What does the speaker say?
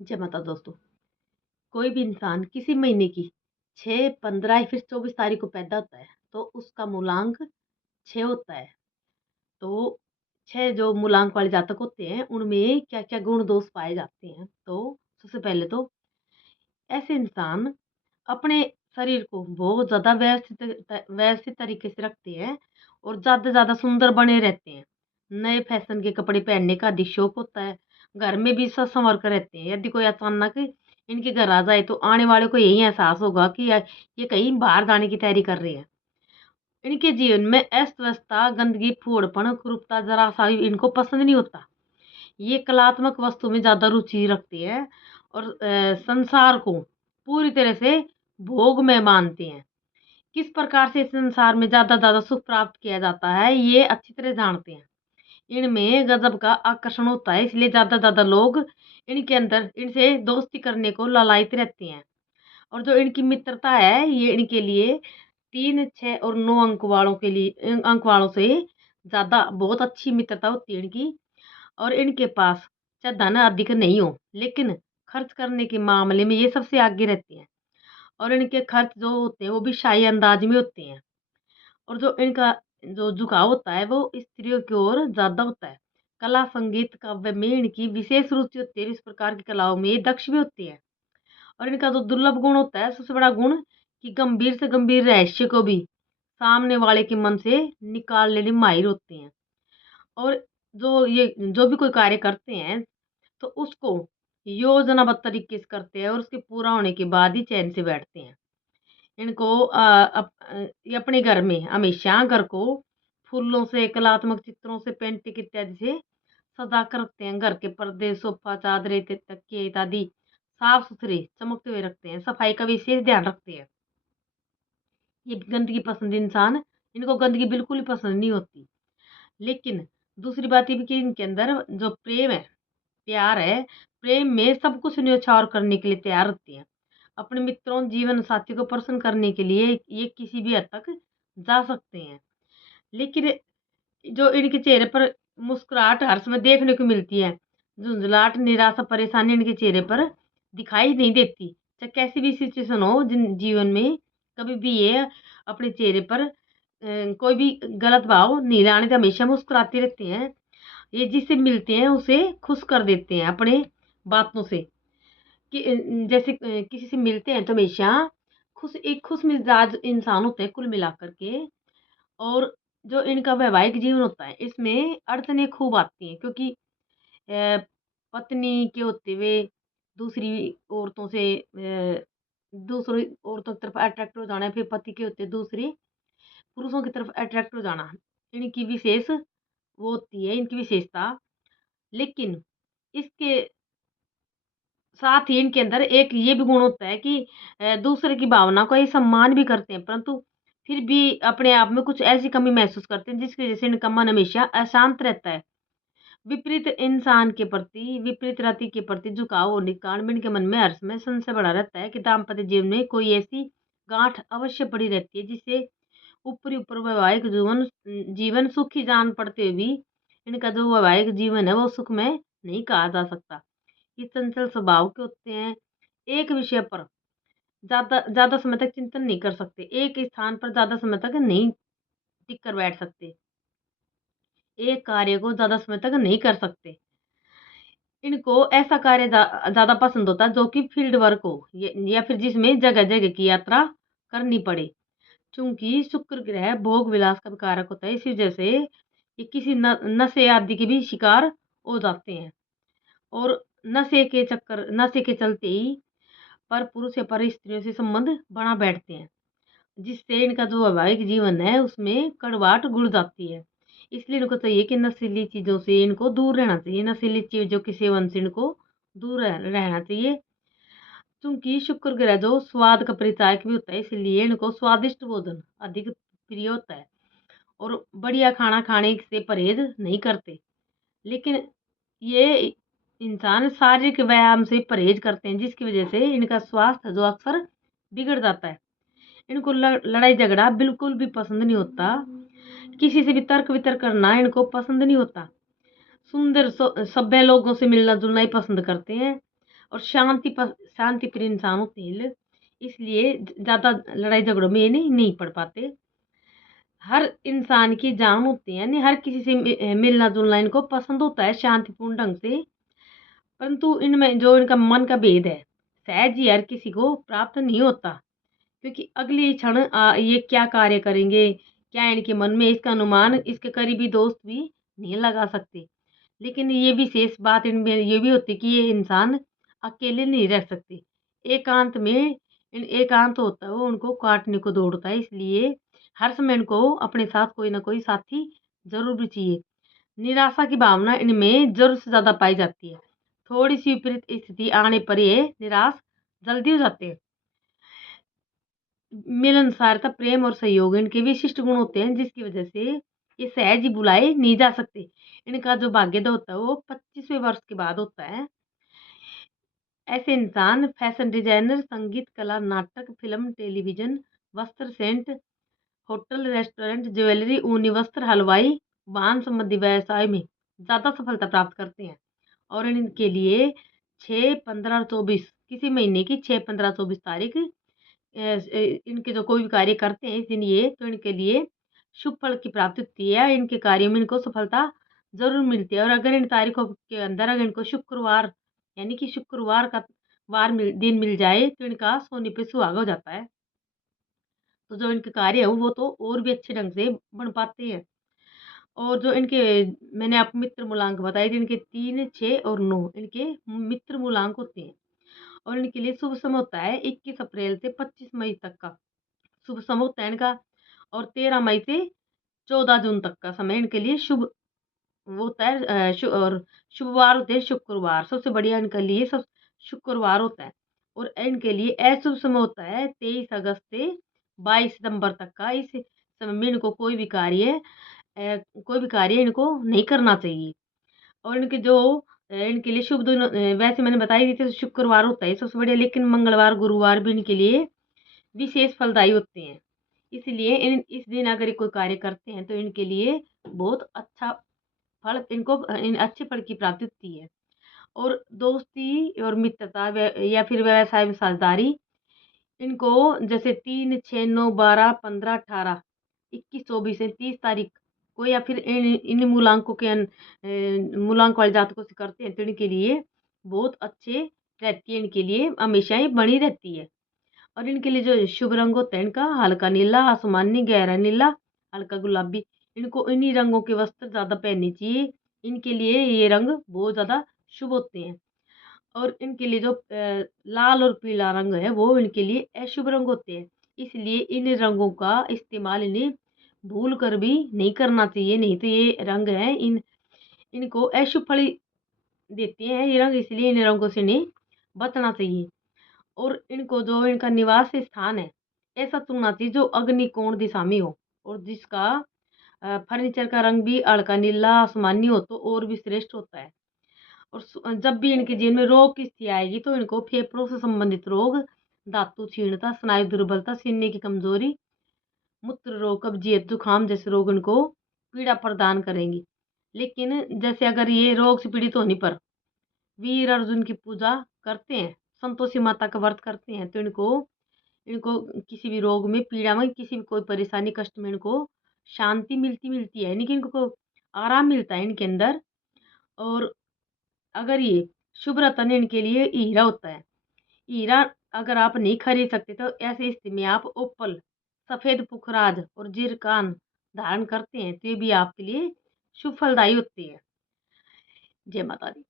जय माता दोस्तों। कोई भी इंसान किसी महीने की 6, 15 या फिर 24 तारीख को पैदा होता है, तो उसका मूलांक 6 होता है। तो 6 जो मूलांक वाले जातक होते हैं, उनमें क्या-क्या गुण दोष पाए जाते हैं? तो सबसे पहले तो ऐसे इंसान अपने शरीर को बहुत ज़्यादा व्यवस्थित तरीके से रखते हैं और ज़्यादा से ज़्यादा सुंदर बने रहते हैं। नए फैशन के कपड़े पहनने का अधिक शौक होता है। घर में भी संवर कर रहते हैं। यदि कोई अचानक इनके घर आ जाए तो आने वाले को यही एहसास होगा कि ये कहीं बाहर जाने की तैयारी कर रहे हैं। इनके जीवन में अस्त-व्यस्तता, गंदगी, फूहड़पन, कुरूपता ज़रा-सा भी इनको पसंद नहीं होता। ये कलात्मक वस्तु में ज़्यादा रुचि रखते हैं और संसार को पूरी तरह से भोग में मानते हैं। किस प्रकार से इस संसार में ज़्यादा सुख प्राप्त किया जाता है, ये अच्छी तरह जानते हैं। इनमें गज़ब का आकर्षण होता है, इसलिए ज़्यादा लोग इनके अंदर इनसे दोस्ती करने को लालायित रहते हैं। और जो इनकी मित्रता है, ये इनके लिए 3, 6 और 9 अंक वालों से ज़्यादा बहुत अच्छी मित्रता होती है इनकी। और इनके पास चाहे धन अधिक नहीं हो, लेकिन खर्च करने के मामले में ये सबसे आगे रहते हैं। और इनके खर्च जो होते हैं, वो भी शाही अंदाज में होते हैं। और जो इनका जो झुकाव होता है, वो स्त्रियों की ओर ज़्यादा होता है। कला, संगीत, काव्य में इनकी विशेष रुचि होती है। इस प्रकार की कलाओं में ये दक्ष भी होती है। और इनका जो दुर्लभ गुण होता है, सबसे बड़ा गुण कि गंभीर से गंभीर रहस्य को भी सामने वाले के मन से निकाल लेने में माहिर होते हैं। और जो भी कोई कार्य करते हैं, तो उसको योजनाबद्ध तरीके से करते हैं और उसके पूरा होने के बाद ही चैन से बैठते हैं। इनको ये अपने घर में हमेशा घर को फूलों से, कलात्मक चित्रों से, पेंटिंग इत्यादि से सजा कर रखते हैं। घर के पर्दे, सोफ़ा, चादरें, तकिए इत्यादि साफ-सुथरे, चमकते हुए रखते हैं। सफाई का विशेष ध्यान रखते हैं। ये गंदगी पसंद इंसान, इनको गंदगी बिल्कुल ही पसंद नहीं होती। लेकिन दूसरी बात ये भी कि इनके अंदर जो प्रेम है, प्यार है, प्रेम में सब कुछ न्यौछावर करने के लिए तैयार होती हैं। अपने मित्रों, जीवन साथी को प्रसन्न करने के लिए ये किसी भी हद तक जा सकते हैं। लेकिन जो इनके चेहरे पर मुस्कुराहट हर समय देखने को मिलती है, झुंझलाहट, निराशा, परेशानी इनके चेहरे पर दिखाई नहीं देती। चाहे कैसी भी सिचुएशन हो जीवन में, कभी भी ये अपने चेहरे पर कोई भी गलत भाव नहीं लाने देते, हमेशा मुस्कुराते रहते हैं। ये जिससे मिलते हैं उसे खुश कर देते हैं अपने बातों से। कि जैसे किसी से मिलते हैं तो हमेशा एक खुश मिजाज इंसान होते हैं कुल मिलाकर के। और जो इनका वैवाहिक जीवन होता है, इसमें अड़चनें खूब आती हैं, क्योंकि पत्नी के होते हुए दूसरी औरतों से दूसरी औरतों की तरफ अट्रैक्ट हो जाना, फिर पति के होते दूसरे पुरुषों की तरफ अट्रैक्ट हो जाना, इनकी विशेष वो होती है, इनकी विशेषता। लेकिन इसके साथ ही इनके अंदर एक ये भी गुण होता है कि दूसरे की भावना का ये सम्मान भी करते हैं, परंतु फिर भी अपने आप में कुछ ऐसी कमी महसूस करते हैं जिसकी वजह से इनका मन हमेशा अशांत रहता है। विपरीत रति के प्रति झुकाव होने के कारण इनके मन में हर समय संशय बढ़ा रहता है कि दाम्पत्य जीवन में कोई ऐसी गांठ अवश्य पड़ी रहती है जिससे ऊपर वैवाहिक जीवन सुखी जान पड़ते हुए भी इनका जो वैवाहिक जीवन है वो सुखमय नहीं कहा जा सकता। ये चंचल स्वभाव के होते हैं। एक विषय पर ज़्यादा समय तक चिंतन नहीं कर सकते। एक स्थान पर ज़्यादा समय तक नहीं टिक कर बैठ सकते। एक कार्य को ज़्यादा समय तक नहीं कर सकते। इनको ऐसा कार्य ज़्यादा पसंद होता है जो कि फील्ड वर्क हो, या फिर जिसमें जगह-जगह की यात्रा करनी पड़े। चूँकि शुक्र ग्रह भोग विलास का कारक होता है, इसी वजह से ये किसी नशे आदि के भी शिकार हो जाते हैं। और नशे के चलते ही पर पुरुष या पर स्त्रियों से संबंध बना बैठते हैं, जिससे इनका जो वैवाहिक जीवन है उसमें कड़वाहट घुल जाती है। इसलिए इनको चाहिए कि नशीली चीज़ों से इनको दूर रहना चाहिए, नशीली चीज़ों के सेवन से इनको दूर रहना चाहिए। चूँकि शुक्र ग्रह जो स्वाद का परिचायक भी होता है, इसलिए इनको स्वादिष्ट भोजन अधिक प्रिय होता है और बढ़िया खाना खाने से परहेज़ नहीं करते। लेकिन ये इंसान शारीरिक व्यायाम से परहेज़ करते हैं, जिसकी वजह से इनका स्वास्थ्य जो अक्सर बिगड़ जाता है। इनको लड़ाई झगड़ा बिल्कुल भी पसंद नहीं होता। किसी से भी तर्क-वितर्क करना इनको पसंद नहीं होता। सुंदर सभ्य लोगों से मिलना-जुलना ही पसंद करते हैं। और शांति प्रिय इंसान होते हैं इसलिए ज़्यादा लड़ाई झगड़ों में ये नहीं पड़ पाते। हर इंसान की जान होती है, यानी हर किसी से मिलना जुलना इनको पसंद होता है शांतिपूर्ण ढंग से। परंतु इनमें जो इनका मन का भेद है, सहज ही हर किसी को प्राप्त नहीं होता, क्योंकि अगले क्षण ये क्या कार्य करेंगे, क्या इनके मन में, इसका अनुमान इसके करीबी दोस्त भी नहीं लगा सकते। लेकिन ये विशेष बात इनमें ये भी होती है कि ये इंसान अकेले नहीं रह सकते। एकांत में एकांत होता है वो उनको काटने को दौड़ता है, इसलिए हर समय इनको अपने साथ कोई ना कोई साथी ज़रूर भी चाहिए। निराशा की भावना इनमें ज़रूरत से ज़्यादा पाई जाती है। थोड़ी-सी विपरीत स्थिति आने पर ये निराश जल्दी हो जाते हैं। मिलनसारता, प्रेम और सहयोग इनके विशिष्ट गुण होते हैं, जिसकी वजह से ये सहज ही बुलाए नहीं जा सकते। इनका जो भाग्योदय होता है वो 25वें वर्ष के बाद होता है। ऐसे इंसान फैशन डिजाइनर, संगीत, कला, नाटक, फ़िल्म, टेलीविज़न, वस्त्र, सेंट, होटल, रेस्टोरेंट, ज्वेलरी, ऊनी वस्त्र, हलवाई, वाहन संबंधी व्यवसाय में ज़्यादा सफलता प्राप्त करते हैं। और इनके लिए 6, 15 और 24 किसी महीने की 6, 15, 24 तारीख इनके जो कोई भी कार्य करते हैं इस दिन ये तो इनके लिए शुभ फल की प्राप्ति होती है। इनके कार्यों में इनको सफलता ज़रूर मिलती है। और अगर इन तारीखों के अंदर अगर इनको शुक्रवार, यानी कि शुक्रवार का दिन मिल जाए तो इनका सोने पे सुहागा हो जाता है। तो जो इनके कार्य है वो तो और भी अच्छे ढंग से बन पाते हैं। और जो इनके मैंने आपको मित्र मूलांक बताए थे, इनके 3, 6 और 9 इनके मित्र मूलांक होते हैं। और इनके लिए शुभ समय होता है 21 अप्रैल से 25 मई तक का शुभ समय होता है इनका। और 13 मई से 14 जून तक का समय इनके लिए शुभ वो होता है। और शुभवार होते हैं शुक्रवार, सबसे बढ़िया इनके लिए सब शुक्रवार होता है। और इनके लिए अशुभ समय होता है 23 अगस्त से 22 सितंबर तक का। इस समय में इनको कोई भी कार्य इनको नहीं करना चाहिए। और इनके जो इनके लिए शुभ दिन वैसे मैंने बताई दी थी, शुक्रवार होता है सबसे बढ़िया, लेकिन मंगलवार, गुरुवार भी इनके लिए विशेष फलदायी होते हैं। इसलिए इस दिन अगर ये कोई कार्य करते हैं तो इनके लिए बहुत अच्छा फल इनको अच्छे फल की प्राप्ति होती है। और दोस्ती और मित्रता या फिर व्यवसाय में साझेदारी इनको जैसे 3, 6, 9, 12, 15, 18, 21, 24 है 30 तारीख को, या फिर इन मूलांकों के मूलांक वाले जातकों से करते हैं तो इनके लिए बहुत अच्छे रहती है, इनके लिए हमेशा ही बनी रहती है। और इनके लिए जो शुभ रंग होता है इनका हल्का नीला, आसमानी, गहरा नीला, हल्का गुलाबी। इनको इन्हीं रंगों के वस्त्र ज़्यादा पहनने चाहिए। इनके लिए ये रंग बहुत ज़्यादा शुभ होते हैं। और इनके लिए जो लाल और पीला रंग है वो इनके लिए अशुभ रंग होते हैं। इसलिए इन रंगों का इस्तेमाल इन्हें भूल कर भी नहीं करना चाहिए, नहीं तो ये रंग है इनको अशुभ फल देते हैं ये रंग, इसलिए इन रंगों से इन्हें बचना चाहिए। और इनको जो इनका निवास स्थान है ऐसा चुनना चाहिए जो अग्निकोण दिशा में हो, और जिसका फर्नीचर का रंग भी हल्का नीला, आसमानी हो तो और भी श्रेष्ठ होता है। और जब भी इनके जीवन में रोग की स्थिति आएगी तो इनको फेफड़ों से संबंधित रोग, धातु क्षीणता, स्नायु दुर्बलता, सीने की कमजोरी, मूत्र रोग, कब्जियत, जुखाम जैसे रोग इनको पीड़ा प्रदान करेंगी। लेकिन जैसे अगर ये रोग से पीड़ित होने पर वीर अर्जुन की पूजा करते हैं, संतोषी माता का व्रत करते हैं, तो इनको इनको किसी भी रोग में, पीड़ा में, किसी भी कोई परेशानी, कष्ट में इनको शांति मिलती मिलती है, यानी कि इनको आराम मिलता है इनके अंदर। और अगर ये शुभ रत्न इनके लिए हीरा होता है। हीरा अगर आप नहीं खरीद सकते तो ऐसी स्थिति में आप ओपल, सफेद पुखराज और जिरकान धारण करते हैं तो ये भी आपके लिए शुभ फलदायी होती है। जय माता दी।